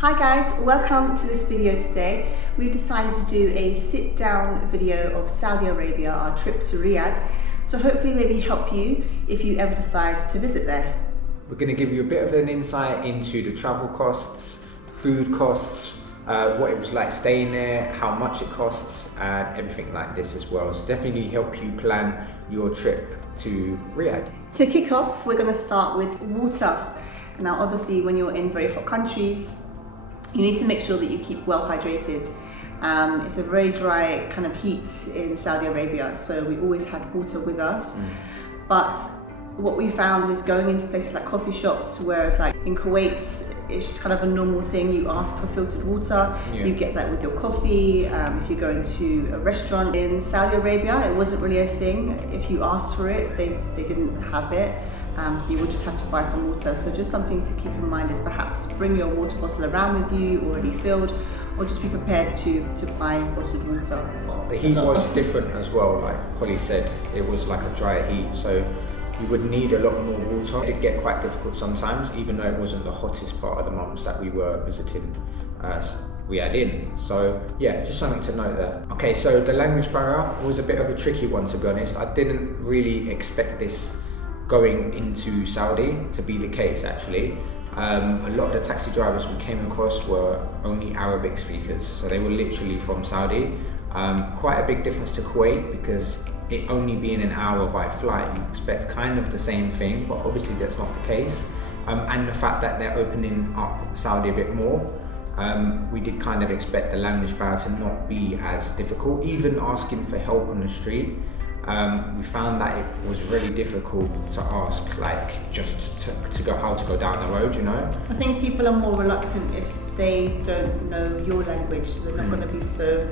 Hi guys, welcome to this video today. We've decided to do a sit-down video of Saudi Arabia, our trip to Riyadh, to hopefully maybe help you if you ever decide to visit there. We're going to give you a bit of an insight into the travel costs, food costs, what it was like staying there, how much it costs, and everything like this as well. So definitely help you plan your trip to Riyadh. To kick off, we're going to start with water. Now obviously when you're in very hot countries, you need to make sure that you keep well hydrated. It's a very dry kind of heat in Saudi Arabia, so we always had water with us. But what we found is going into places like coffee shops, whereas like in Kuwait, it's just kind of a normal thing. You ask for filtered water, you get that with your coffee. If you go into a restaurant in Saudi Arabia, it wasn't really a thing. If you asked for it, they didn't have it. So you would just have to buy some water. So just something to keep in mind is perhaps bring your water bottle around with you already filled, or just be prepared to buy bottled water. The heat was different as well, like Holly said, it was like a dry heat, so you would need a lot more water. It did get quite difficult sometimes, even though it wasn't the hottest part of the months that we were visiting Riyadh in. So yeah, just something to note there. Okay, so the language barrier was a bit of a tricky one, to be honest. I didn't really expect this going into Saudi to be the case actually. A lot of the taxi drivers we came across were only Arabic speakers, so they were literally from Saudi. Quite a big difference to Kuwait, because it only being an hour by flight, you expect kind of the same thing, but obviously that's not the case. And the fact that they're opening up Saudi a bit more, we did kind of expect the language barrier to not be as difficult. Even asking for help on the street, we found that it was really difficult to ask, like just to go how to go down the road, you know. I think people are more reluctant if they don't know your language, so they're not going to be so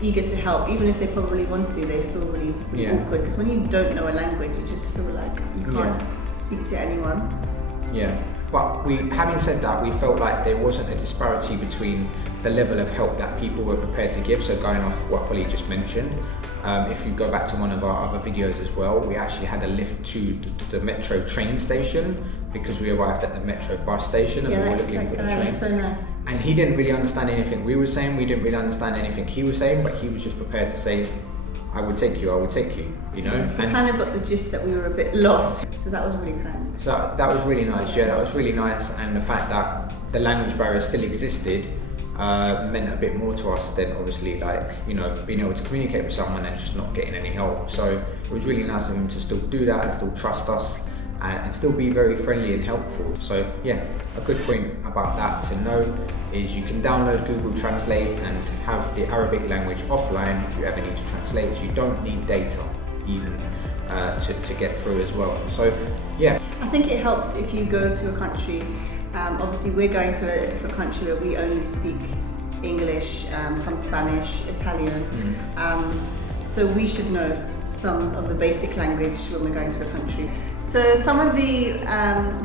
eager to help. Even if they probably want to, they feel really awkward, because when you don't know a language, you just feel like you can't speak to anyone. Yeah, but having said that, we felt like there wasn't a disparity between the level of help that people were prepared to give. So going off what Holly just mentioned, if you go back to one of our other videos as well, we actually had a lift to the metro train station, because we arrived at the metro bus station and we were looking for the train. Was so nice. And he didn't really understand anything we were saying, we didn't really understand anything he was saying, but he was just prepared to say, I would take you, you know? We kind of got the gist that we were a bit lost, so that was really kind. So that was really nice, yeah, that was really nice. And the fact that the language barrier still existed meant a bit more to us than obviously, like, you know, being able to communicate with someone and just not getting any help. So it was really nice of him to still do that and still trust us and still be very friendly and helpful. So yeah, a good point about that to know is you can download Google Translate and have the Arabic language offline if you ever need to translate. So you don't need data even to get through as well. So yeah. I think it helps if you go to a country. Obviously we're going to a different country where we only speak English, some Spanish, Italian. So we should know some of the basic language when we're going to a country. So some of the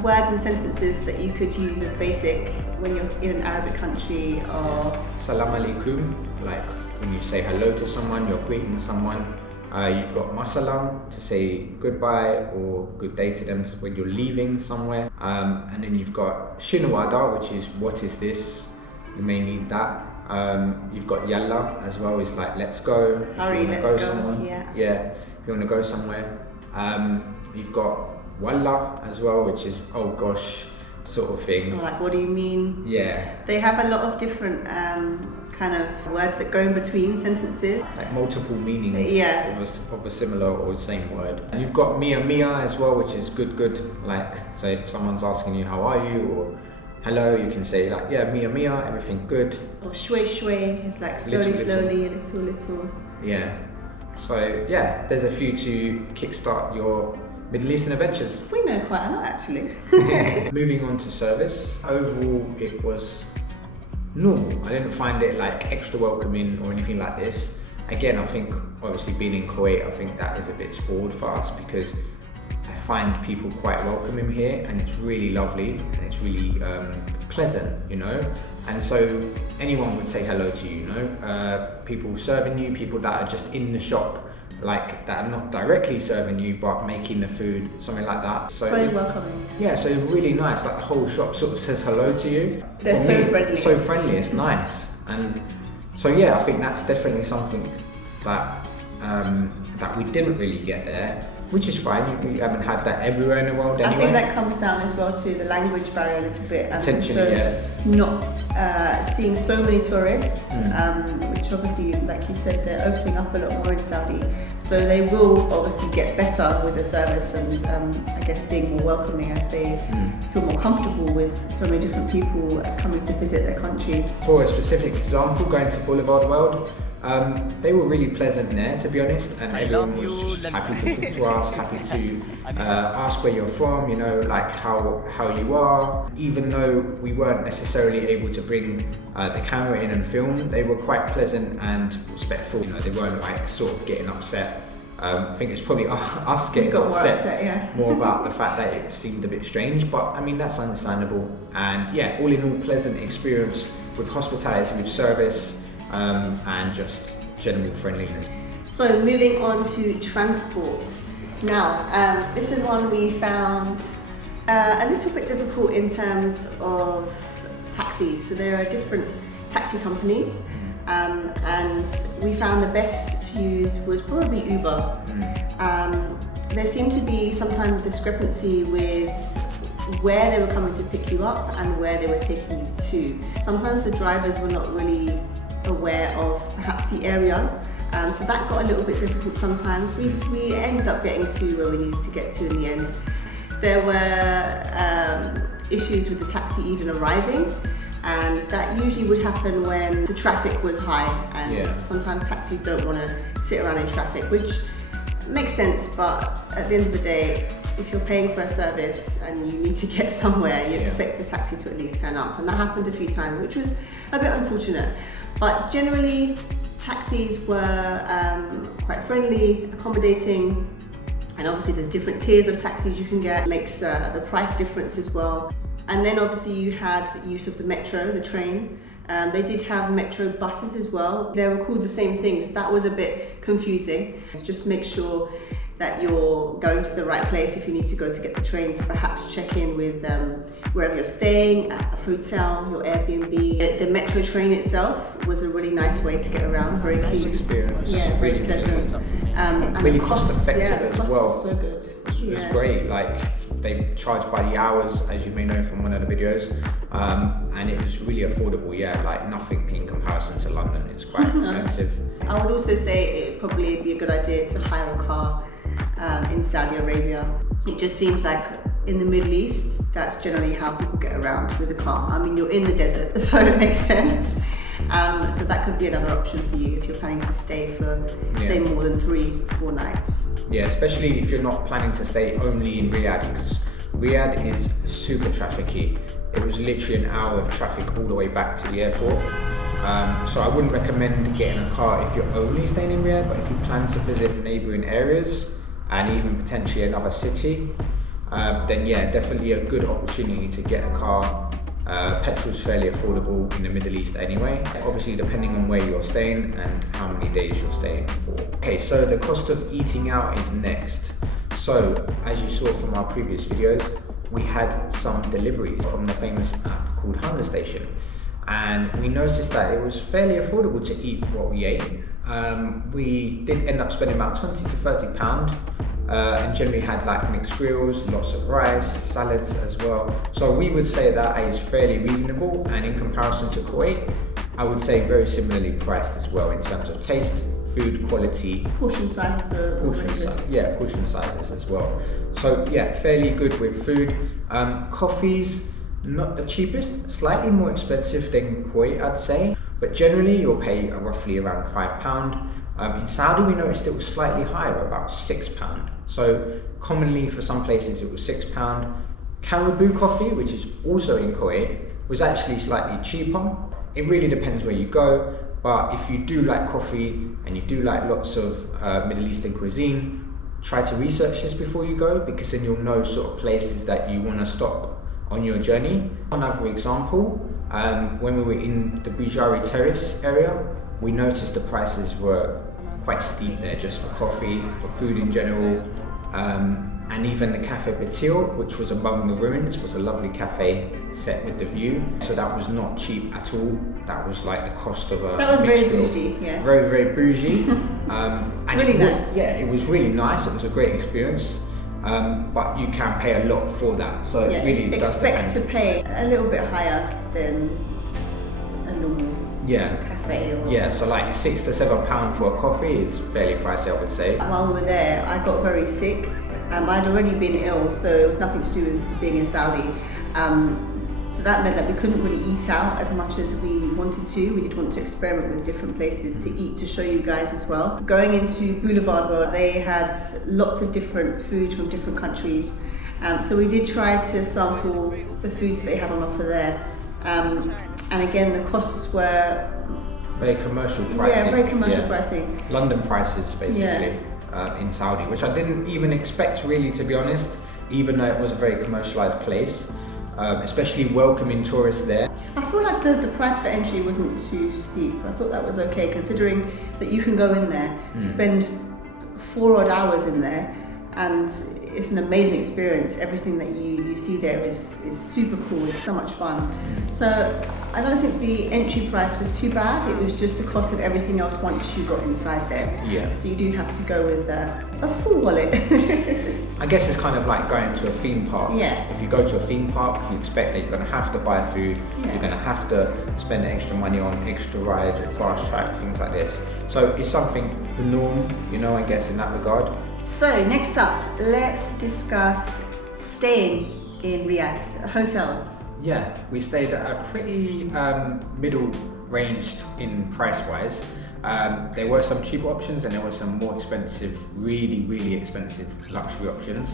words and sentences that you could use as basic when you're in an Arabic country are Salam alaikum, like when you say hello to someone, you're greeting someone. You've got masalam to say goodbye or good day to them when you're leaving somewhere. And then you've got shinwada, which is what is this? You may need that. You've got yalla as well, is like let's go. Hurry, let's go somewhere. Yeah, if you want to go somewhere. You've got wallah as well, which is oh gosh sort of thing. Or like what do you mean? Yeah. They have a lot of different kind of words that go in between sentences. Like multiple meanings of a similar or same word. And you've got mia mia as well, which is good. Like, so if someone's asking you how are you or hello, you can say like, yeah, mia mia, everything good. Or shway shway is like slowly, little. Yeah. So yeah, there's a few to kickstart your Middle Eastern adventures. We know quite a lot actually. Moving on to service. Overall, it was normal. I didn't find it like extra welcoming or anything like this. Again, I think obviously being in Kuwait, I think that is a bit spoiled for us, because I find people quite welcoming here and it's really lovely and it's really pleasant, you know. And so anyone would say hello to you, you know. People serving you, people that are just in the shop like that are not directly serving you but making the food, something like that. So very welcoming. Yeah, so really nice. Like the whole shop sort of says hello to you. They're For so me, friendly. So friendly, it's nice. And so yeah, I think that's definitely something that that we didn't really get there, which is fine. We haven't had that everywhere in the world anyway. I think that comes down as well to the language barrier a little bit, and Potentially, also yeah. not seeing so many tourists, which obviously, like you said, they're opening up a lot more in Saudi, so they will obviously get better with the service and I guess being more welcoming as they feel more comfortable with so many different people coming to visit their country. For a specific example, going to Boulevard World, they were really pleasant there, to be honest, and everyone was just happy to talk to us, happy to ask where you're from, you know, like how you are. Even though we weren't necessarily able to bring the camera in and film, they were quite pleasant and respectful. You know, they weren't like sort of getting upset. I think it's probably us getting upset, more about the fact that it seemed a bit strange, but I mean, that's understandable. And yeah, all in all, pleasant experience with hospitality, with service, and just general friendliness. So moving on to transport. Now, this is one we found a little bit difficult in terms of taxis. So there are different taxi companies, and we found the best to use was probably Uber. There seemed to be sometimes a discrepancy with where they were coming to pick you up and where they were taking you to. Sometimes the drivers were not really aware of perhaps the area, so that got a little bit difficult sometimes. We ended up getting to where we needed to get to in the end. There were issues with the taxi even arriving, and that usually would happen when the traffic was high, and sometimes taxis don't want to sit around in traffic, which makes sense, but at the end of the day, if you're paying for a service and you need to get somewhere, you expect the taxi to at least turn up, and that happened a few times, which was a bit unfortunate. But generally, taxis were quite friendly, accommodating, and obviously there's different tiers of taxis you can get, makes the price difference as well. And then obviously you had use of the metro, the train. They did have metro buses as well. They were called the same thing, so that was a bit confusing. Just make sure that you're going to the right place if you need to go to get the train, to perhaps check in with wherever you're staying, at a hotel, your Airbnb. The metro train itself was a really nice way to get around, very clean experience. Yeah, very pleasant. And really cost effective as well. Was so good. It was great. Like they charge by the hours, as you may know from one of the videos, and it was really affordable. Yeah, like nothing in comparison to London. It's quite expensive. I would also say it probably be a good idea to hire a car in Saudi Arabia. It just seems like in the Middle East, that's generally how people get around with a car. I mean, you're in the desert, so it makes sense. So that could be another option for you if you're planning to stay for, say, more than 3-4 nights. Yeah, especially if you're not planning to stay only in Riyadh, because Riyadh is super trafficy. It was literally an hour of traffic all the way back to the airport. So I wouldn't recommend getting a car if you're only staying in Riyadh, but if you plan to visit neighbouring areas and even potentially another city, then yeah, definitely a good opportunity to get a car. Petrol's fairly affordable in the Middle East anyway, obviously depending on where you're staying and how many days you're staying for. Okay, so the cost of eating out is next. So as you saw from our previous videos, we had some deliveries from the famous app called Hunger Station, and we noticed that it was fairly affordable to eat what we ate. We did end up spending about £20 to £30, and generally had like mixed grills, lots of rice, salads as well. So we would say that is fairly reasonable, and in comparison to Kuwait, I would say very similarly priced as well in terms of taste, food quality. Portion sizes were portion sizes as well. So yeah, fairly good with food. Coffees, not the cheapest, slightly more expensive than Kuwait, I'd say, but generally you'll pay roughly around £5. In Saudi, we noticed it was slightly higher, about £6. So commonly for some places it was £6. Caribou coffee, which is also in Kuwait, was actually slightly cheaper. It really depends where you go, but if you do like coffee and you do like lots of Middle Eastern cuisine, try to research this before you go, because then you'll know sort of places that you want to stop on your journey. Another example, when we were in the Bijari Terrace area, we noticed the prices were quite steep there just for coffee, for food in general. And even the Cafe Batil, which was among the ruins, was a lovely cafe set with the view. So that was not cheap at all. That was like the cost of a That was very meal. bougie, yeah. Very, very bougie. And Really nice. Yeah, it was really nice. It was a great experience. But you can pay a lot for that. So Yeah, it really does expect depend. to pay a little bit higher than a normal Yeah. cafe. Or Yeah, so like £6 to £7 for a coffee is fairly pricey, I would say. While we were there, I got very sick. I'd already been ill, so it was nothing to do with being in Saudi. So that meant that we couldn't really eat out as much as we wanted to. We did want to experiment with different places to eat, to show you guys as well. Going into Boulevard World, they had lots of different food from different countries. So we did try to sample the foods that they had on offer there. And again, the costs were Very commercial pricing. Yeah, very commercial pricing. London prices, basically, in Saudi, which I didn't even expect, really, to be honest, even though it was a very commercialized place, especially welcoming tourists there. I feel like the price for entry wasn't too steep. I thought that was okay, considering that you can go in there, spend 4 odd hours in there, and it's an amazing experience. Everything that you see there is super cool. It's so much fun. So I don't think the entry price was too bad. It was just the cost of everything else once you got inside there. Yeah. So you do have to go with a full wallet. I guess it's kind of like going to a theme park. Yeah. If you go to a theme park, you expect that you're going to have to buy food, you're going to have to spend extra money on extra rides or fast track, things like this. So it's something, the norm, I guess, in that regard. So next up, let's discuss staying in Riyadh, hotels. Yeah, we stayed at a pretty middle ranged in price wise. There were some cheaper options and there were some more expensive, really expensive luxury options.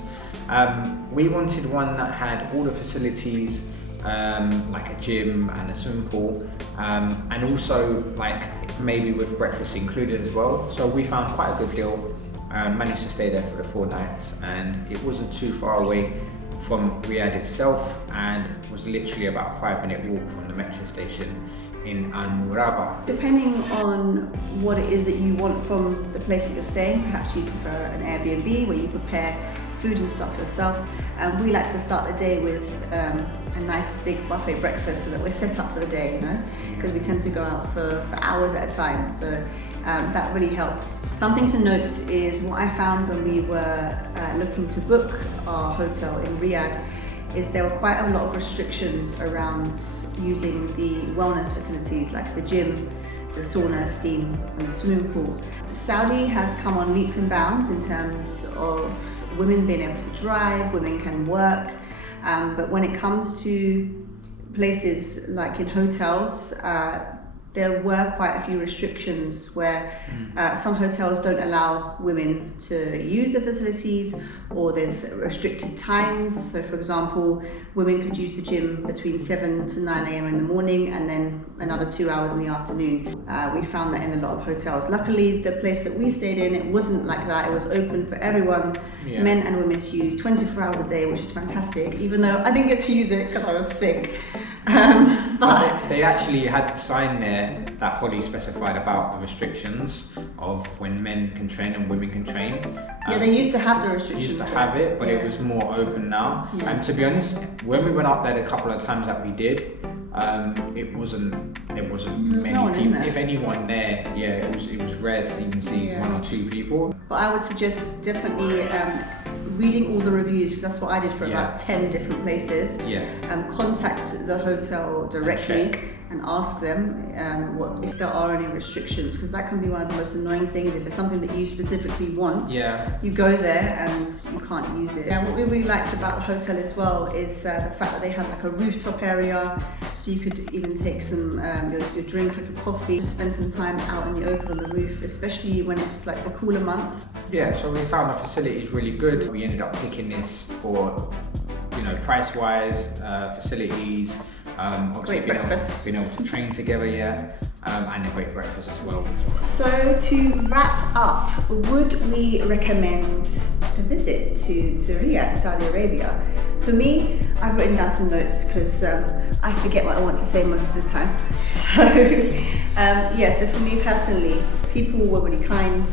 We wanted one that had all the facilities, like a gym and a swimming pool, and also like maybe with breakfast included as well. So we found quite a good deal and managed to stay there for the 4 nights, and it wasn't too far away from Riyadh itself and was literally about a 5-minute walk from the metro station in Al-Murabba. Depending on what it is that you want from the place that you're staying, perhaps you prefer an Airbnb where you prepare food and stuff yourself. We like to start the day with a nice big buffet breakfast so that we're set up for the day, because we tend to go out for hours at a time. So that really helps. Something to note is what I found when we were looking to book our hotel in Riyadh is there were quite a lot of restrictions around using the wellness facilities like the gym, the sauna, steam and the swimming pool. Saudi has come on leaps and bounds in terms of women being able to drive, women can work, but when it comes to places like in hotels, there were quite a few restrictions where some hotels don't allow women to use the facilities, or there's restricted times. So for example, women could use the gym between 7 to 9 a.m. in the morning and then another 2 hours in the afternoon. We found that in a lot of hotels. Luckily, the place that we stayed in, it wasn't like that. It was open for everyone, men and women, to use 24 hours a day, which is fantastic, even though I didn't get to use it because I was sick. But they actually had the sign there that Holly specified about the restrictions of when men can train and women can train. yeah, they used to have the restrictions. Used to have it, but it was more open now. Yeah. And to be honest, when we went up there the couple of times that we did, it wasn't many no one in people. there. If anyone there, it was rare to even see 1 or 2 people. But I would suggest definitely reading all the reviews, because that's what I did for about 10 different places. Contact the hotel directly and ask them if there are any restrictions, because that can be one of the most annoying things. If it's something that you specifically want, you go there and you can't use it. And what we really liked about the hotel as well is the fact that they had like a rooftop area, so you could even take some your drink, like a coffee, just spend some time out in the open on the roof, especially when it's like the cooler months. So we found the facilities really good. We ended up picking this for price wise, facilities, obviously being able to train together, and a great breakfast as well. So to wrap up, would we recommend a visit to Riyadh, Saudi Arabia? For me, I've written down some notes because I forget what I want to say most of the time. So so for me personally, people were really kind,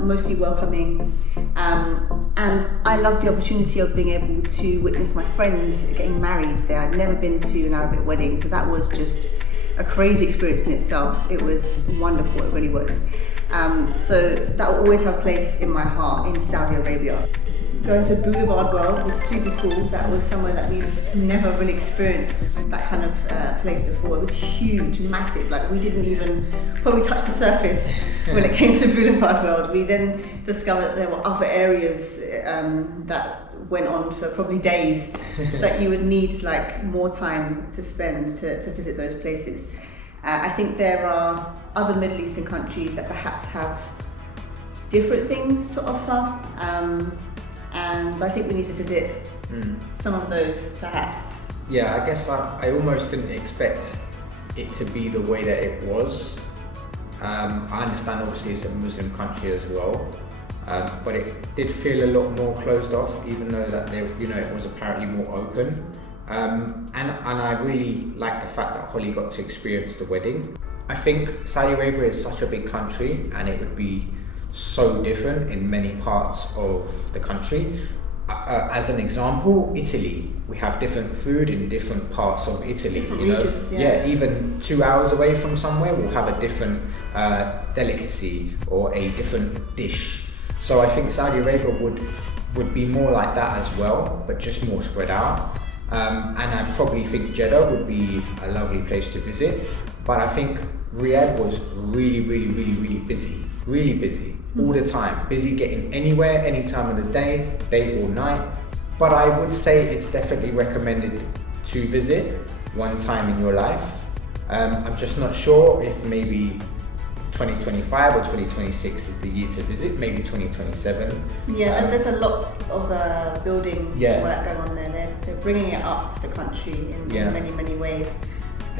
mostly welcoming, and I loved the opportunity of being able to witness my friend getting married there. I'd never been to an Arabic wedding, so that was just a crazy experience in itself. It was wonderful, it really was. So that will always have a place in my heart in Saudi Arabia. Going to Boulevard World was super cool. That was somewhere that we've never really experienced that kind of place before. It was huge, massive, like we didn't even probably touch the surface when it came to Boulevard World. We then discovered that there were other areas that went on for probably days that you would need like more time to spend to visit those places. I think there are other Middle Eastern countries that perhaps have different things to offer. And I think we need to visit some of those perhaps. Yeah, I guess I almost didn't expect it to be the way that it was. I understand obviously it's a Muslim country as well, but it did feel a lot more closed off, even though that it was apparently more open. And I really like the fact that Holly got to experience the wedding. I think Saudi Arabia is such a big country, and it would be so different in many parts of the country. As an example, Italy, we have different food in different parts of Italy. Different regions, yeah, even 2 hours away from somewhere, we'll have a different delicacy or a different dish. So I think Saudi Arabia would be more like that as well, but just more spread out. And I probably think Jeddah would be a lovely place to visit, but I think Riyadh was really busy. Really busy all the time, busy getting anywhere, any time of the day or night. But I would say it's definitely recommended to visit one time in your life. I'm just not sure if maybe 2025 or 2026 is the year to visit, maybe 2027. Yeah, and there's a lot of building work going on there. They're bringing it up the country in many ways.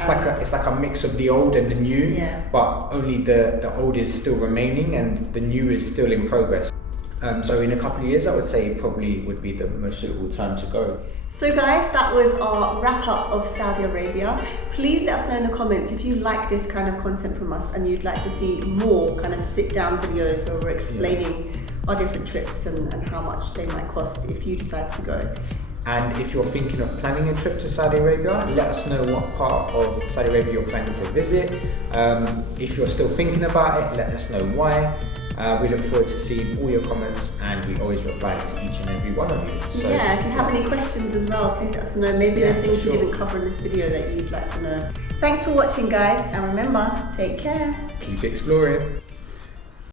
It's like a mix of the old and the new, but only the old is still remaining and the new is still in progress. So in a couple of years, I would say probably would be the most suitable time to go. So guys, that was our wrap up of Saudi Arabia. Please let us know in the comments if you like this kind of content from us and you'd like to see more kind of sit down videos where we're explaining our different trips and how much they might cost if you decide to go. And if you're thinking of planning a trip to Saudi Arabia, let us know what part of Saudi Arabia you're planning to visit. If you're still thinking about it, let us know why. We look forward to seeing all your comments, and we always reply to each and every one of you. So, if you have any questions as well, please let us know. Maybe there's things we didn't cover in this video that you'd like to know. Thanks for watching guys, and remember, take care. Keep exploring.